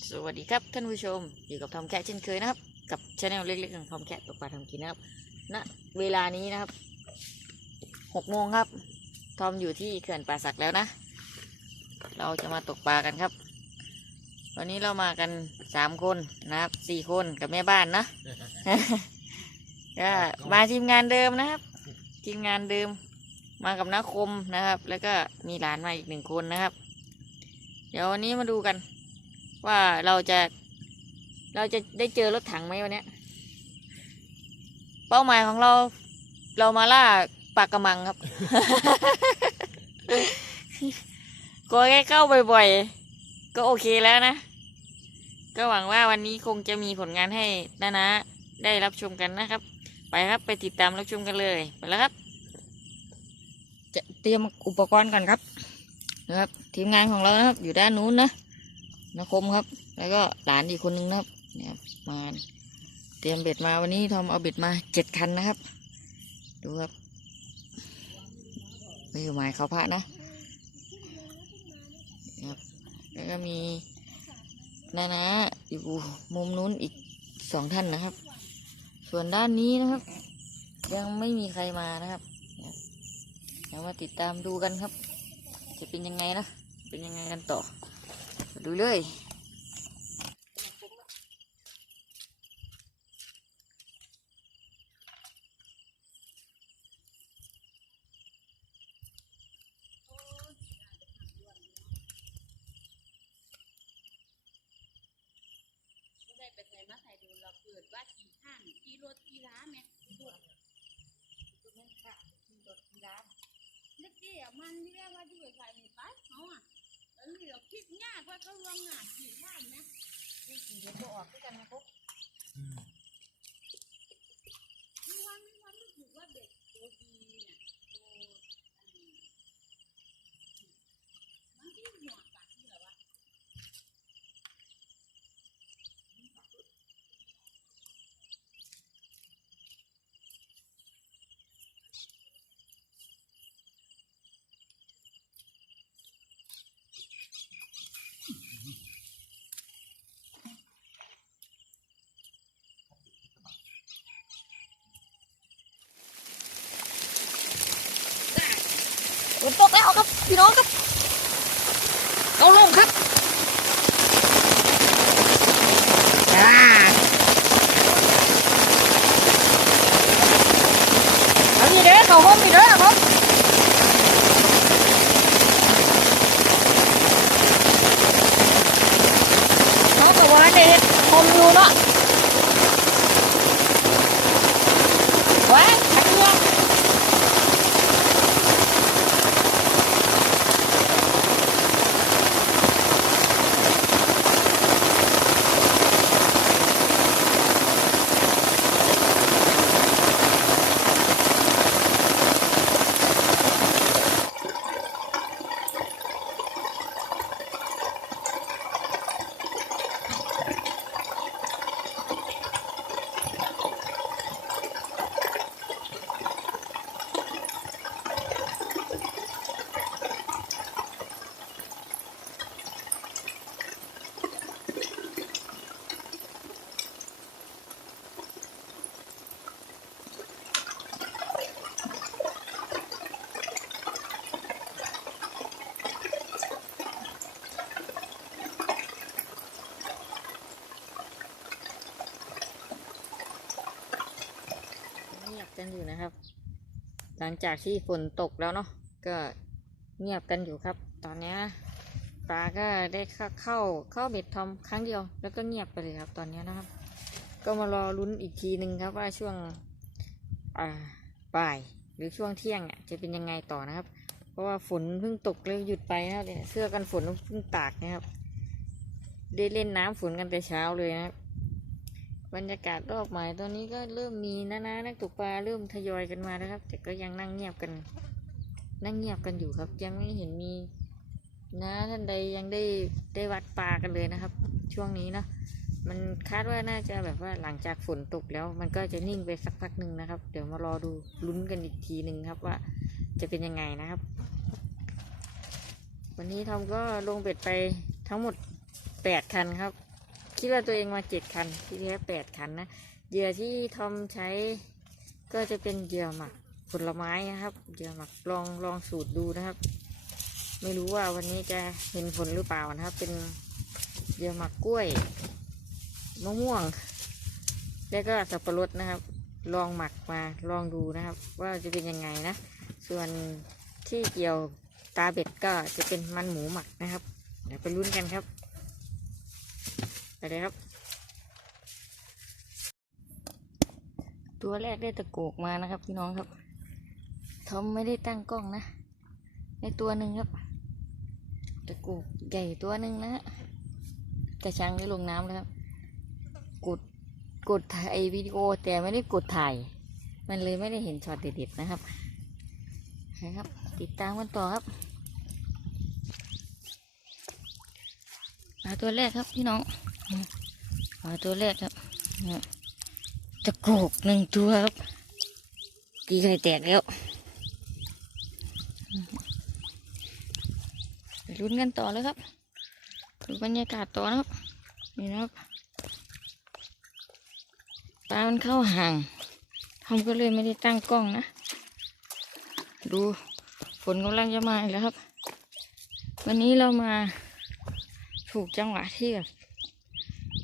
สวัสดีครับท่านผู้ชมอยู่กับทอมแคะเช่นเคยนะครับ กับช anel เล็กๆของทอมแคะตกปลาทำกินนะครับณเวลานี้นะครับหกโมงครับ ทอมอยู่ที่เขื่อนป่าสักแล้วนะ เราจะมาตกปลากันครับ วันนี้เรามากันสามคนนะครับสี่คนกับแม่บ้านนะ ก็มาทีมงานเดิมนะครับ ทีมงานเดิมมากับนักคมนะครับ แล้วก็มีหลานมาอีกหนึ่งคนนะครับ เดี๋ยววันนี้มาดูกัน ว่าเราจะ เราจะได้เจอรถถังไหมวันเนี้ยเป้าหมายของเรา เรามาล่าปลากระมังครับก็แค่เข้าบ่อยๆ ก็โอเคแล้วนะ ก็หวังว่าวันนี้คงจะมีผลงานให้นานะได้รับชมกันนะครับ ไปครับไปติดตามรับชมกันเลย ไปแล้วครับ จะเตรียมอุปกรณ์ก่อนครับนะครับ ทีมงานของเรานะครับ อยู่ด้านนู้นนะ นะคมครับ แล้วก็หลานอีกคนนึงนะครับเนี่ยครับมาเตรียมเบ็ดมาวันนี้ทอมเอาเบ็ดมาเจ็ดคันนะครับ ดูครับไม่อยู่หมายเขาพระนะครับแล้วก็มีนานะอยู่มุมนู้นอีกสองท่านนะครับ ส่วนด้านนี้นะครับ ยังไม่มีใครมานะครับเนี่ยเดี๋ยวมาติดตามดูกันครับ จะเป็นยังไงนะ เป็นยังไงกันต่อ ดูเลยได้ไปใส่มาใส่ดูเราเกิดว่าขี่ข้านขี่รถขี่ร้านเนี่ยรถก็ไม่ค่ะขี่รถขี่ร้านนึกที่อะมันเรียกว่าที่ไปใส่ในป้ายเขา อะแล้วนี่เราคิดยากว่าเขาลวงงานขี่ข้านนะนี่ขี่เดี๋ยวตัวออกด้วยกันนะครับมีวันมีวันรู้สึกว่าเด็กตัวดีเนี่ยตัวอันนี้มันที่หัวตัดที่เหรอวะ ฝนตกแล้วครับ พี่น้องครับเอาลงครับอ่าเอาดีเด้อเขาห้องดีเด้อครับเขาบอกว่าเด็ดคมอยู่เนาะไว้ขัดเงี้ย เงียบกันอยู่นะครับ หลังจากที่ฝนตกแล้วเนาะก็เงียบกันอยู่ครับ ตอนนี้ปลาก็ได้เข้าเข้าเข้าเบ็ดทอมครั้งเดียว แล้วก็เงียบไปเลยครับ ตอนนี้นะครับ ก็มารอลุ้นอีกทีหนึ่งครับว่าช่วงอ่าบ่ายหรือช่วงเที่ยงอะจะเป็นยังไงต่อนะครับ เพราะว่าฝนเพิ่งตกเลยหยุดไปนะครับเนี่ยเสื้อกันฝนเพิ่งตากนะครับ ได้เล่นน้ำฝนกันแต่เช้าเลยนะครับ บรรยากาศรอบหมายตอนนี้ก็เริ่มมีนะนะนักตกปลาเริ่มทยอยกันมาแล้วครับ แต่ก็ยังนั่งเงียบกัน นั่งเงียบกันอยู่ครับ ยังไม่เห็นมี นะท่านใดยังได้ได้วัดปลากันเลยนะครับ ช่วงนี้เนาะมันคาดว่าน่าจะแบบว่าหลังจากฝนตกแล้ว มันก็จะนิ่งไปสักพักหนึ่งนะครับ เดี๋ยวมารอดูลุ้นกันอีกทีหนึ่งครับว่าจะเป็นยังไงนะครับ วันนี้ทอมก็ลงเบ็ดไปทั้งหมดแปดคันครับ คิดว่าตัวเองมาเจ็ดคัน ที่แท้แปดคันนะเหยื่อที่ทอมใช้ก็จะเป็นเหยื่อหมักผลไม้นะครับเหยื่อหมักลองลองสูตรดูนะครับ ไม่รู้ว่าวันนี้จะเห็นผลหรือเปล่านะครับ เป็นเหยื่อหมักกล้วยมะม่วง แล้วก็สับปะรดนะครับ ลองหมักมาลองดูนะครับ ว่าจะเป็นยังไงนะ ส่วนที่เกี่ยวตาเบ็ดก็จะเป็นมันหมูหมักนะครับ เดี๋ยวไปลุ้นกันครับ ไปเลยครับ ตัวแรกได้ตะโกกมานะครับพี่น้องครับทอมไม่ได้ตั้งกล้องนะ ในตัวหนึ่งครับ ตะโกกใหญ่ตัวหนึ่งนะฮะกระชังได้ลงน้ำแล้วครับ กด กดถ่ายวิดีโอแต่ไม่ได้กดถ่าย มันเลยไม่ได้เห็นช็อตเด็ดๆนะครับนะครับ ติดตามกันต่อครับ มาตัวแรกครับพี่น้องมาตัวแรกครับเนี่ยตะโกกหนึ่งตัวครับตีไข่แตกแล้วไปลุ้นกันต่อเลยครับดูบรรยากาศต่อนะครับนี่นะครับปลามันเข้าห่างทำก็เลยไม่ได้ตั้งกล้องนะ ดูฝนกำลังจะมาอีกแล้วครับ วันนี้เรามา ถูกจังหวะที่แบบ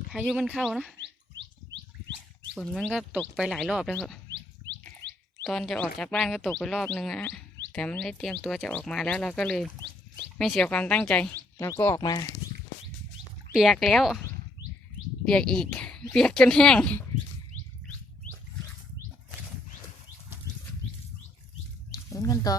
พายุมันเข้านะฝนมันก็ตกไปหลายรอบแล้วครับตอนจะออกจากบ้านก็ตกไปรอบนึงนะแต่มันได้เตรียมตัวจะออกมาแล้ว เราก็เลย ไม่เสียความตั้งใจ เราก็ออกมา เปียกแล้ว เปียกอีก เปียกจนแห้งเล่นกันต่อ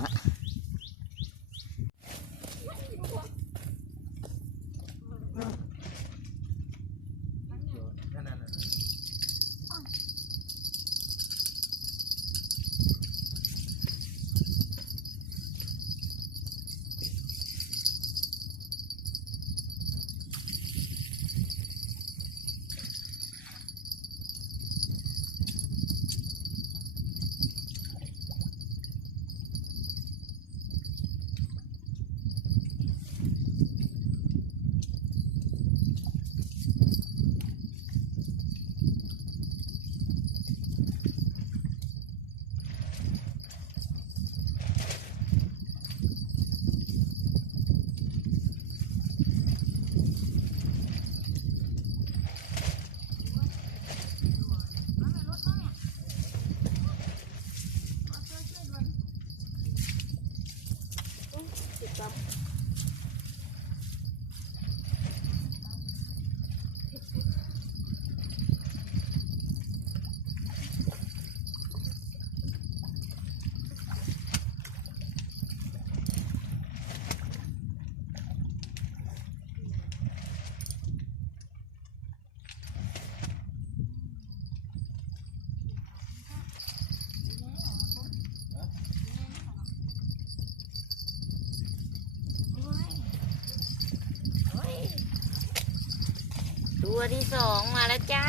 ตัวที่สองมาแล้วจ้า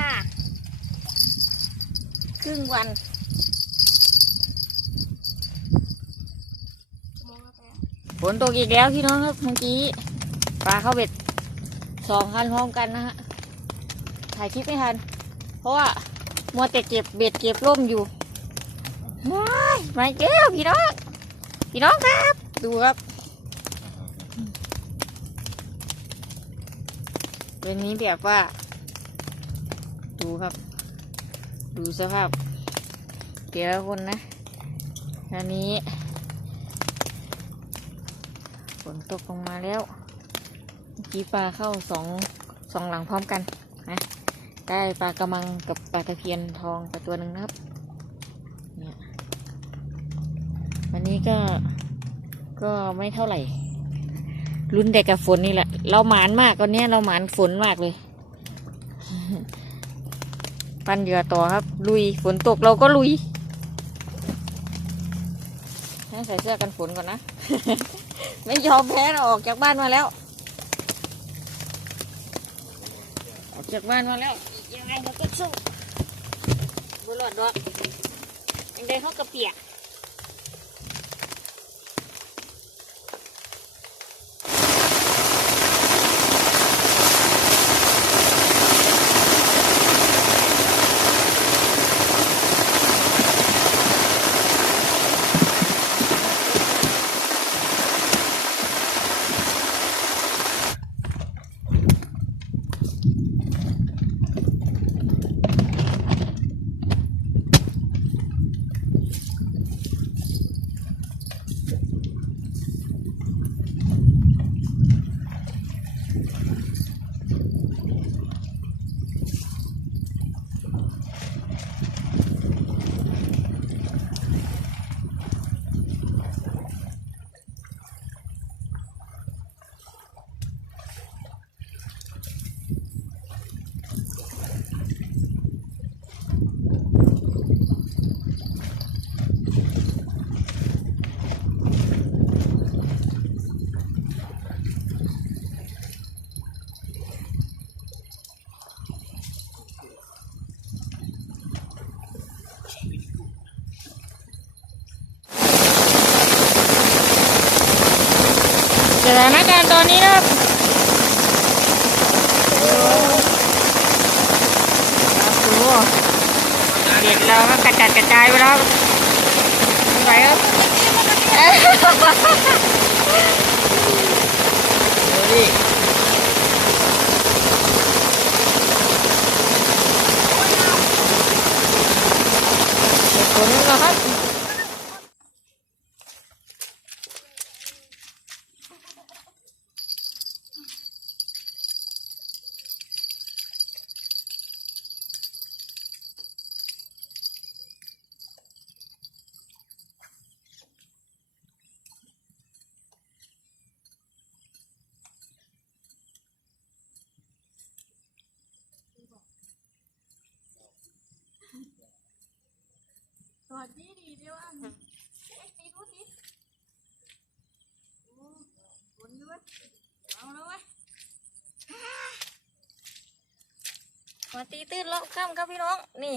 ครึ่งวันฝนตกอีกแล้วพี่น้องครับเมื่อกี้ปลาเข้าเบ็ดสองคันพร้อมกันนะฮะถ่ายคลิปไม่ทัน เพราะว่ามัวแต่เก็บเบ็ดเก็บร่มอยู่ว้ายมาอีกแล้วพี่น้อง พี่น้องครับ ดูครับเป็นนี้แบบว่า ครับ ดูสภาพเดี๋ยวคนนะอันนี้ฝนตกลงมาแล้วเมื่อกี้ปลาเข้าสองสองหลังพร้อมกันนะได้ปลากระมังกับปลาตะเพียนทองไปตัวหนึ่งนะครับเนี่ยวันนี้ก็ก็ไม่เท่าไหร่รุ่นแต่กับฝนนี่แหละ เราหมานมากตอนนี้เราหมานฝนมากเลย ปันเหยื่อต่อครับ ลุยฝนตกเราก็ลุยให้ใส่เสื้อกันฝนก่อนนะ ไม่ยอมแพ้เราออกจากบ้านมาแล้ว ออกจากบ้านมาแล้วยังไงเราก็สู้บุหรี่ดอกยังไงเขากระเปียกานการณ์ตอนนี้นะครับโอ้เด็กเราก็กระจัดกระจายไปแล้วไปครับดูดิเด็กคนนะครับ สวัสดีดีเดียวอะไอ้ตีดูดิโอ้บนด้วยเอาแล้วเว้ยมาตีตื้นรอบค่ำครับพี่น้อง นี่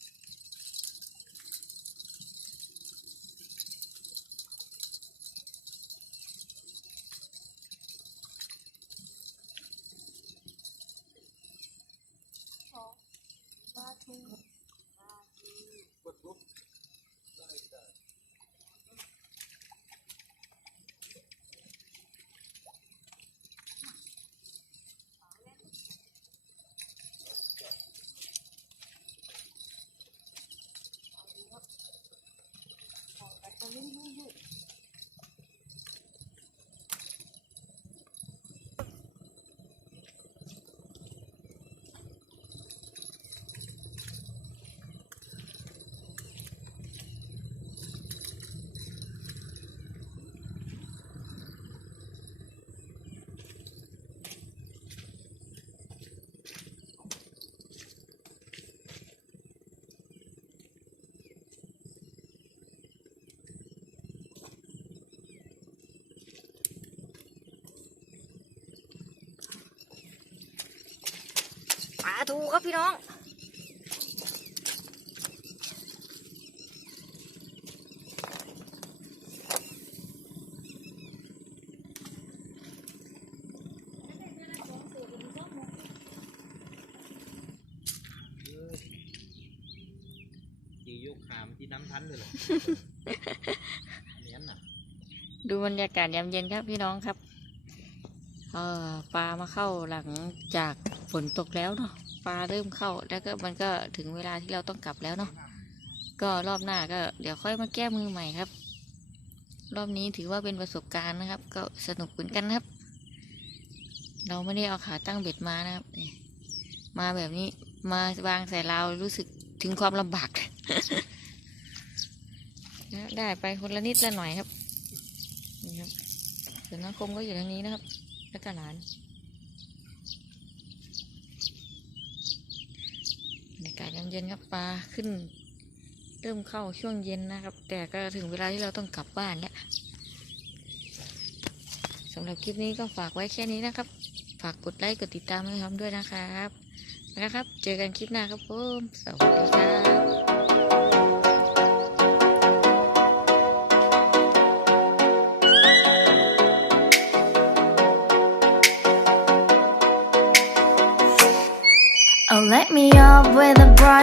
าทูครับพี่น้องตียกขามที่น้ำทันเลยเหรอเนี้ยน่ะ ดูบรรยากาศยามเย็นครับพี่น้องครับ เออปลามาเข้าหลังจากฝนตกแล้วเนาะ ปลาเริ่มเข้า แล้วก็มันก็ถึงเวลาที่เราต้องกลับแล้วเนาะก็รอบหน้าก็เดี๋ยวค่อยมาแก้มือใหม่ครับ รอบนี้ถือว่าเป็นประสบการณ์นะครับ ก็สนุกเหมือนกันครับ เราไม่ได้เอาขาตั้งเบ็ดมานะครับมาแบบนี้มาวางใส่เรารู้สึกถึงความลำบากนะได้ไปคนละนิดละหน่อยครับนี่ครับส่วนน้องคมก็อยู่ทางนี้นะครับ แล้วก็หลานบรรยากาศยามเย็นครับปลาขึ้น เริ่มเข้าช่วงเย็นนะครับ แต่ก็ถึงเวลาที่เราต้องกลับบ้านแล้วสำหรับคลิปนี้ก็ฝากไว้แค่นี้นะครับ ฝากกดไลค์กดติดตามให้ทำด้วยนะครับนะครับ เจอกันคลิปหน้าครับผมสวัสดีครับ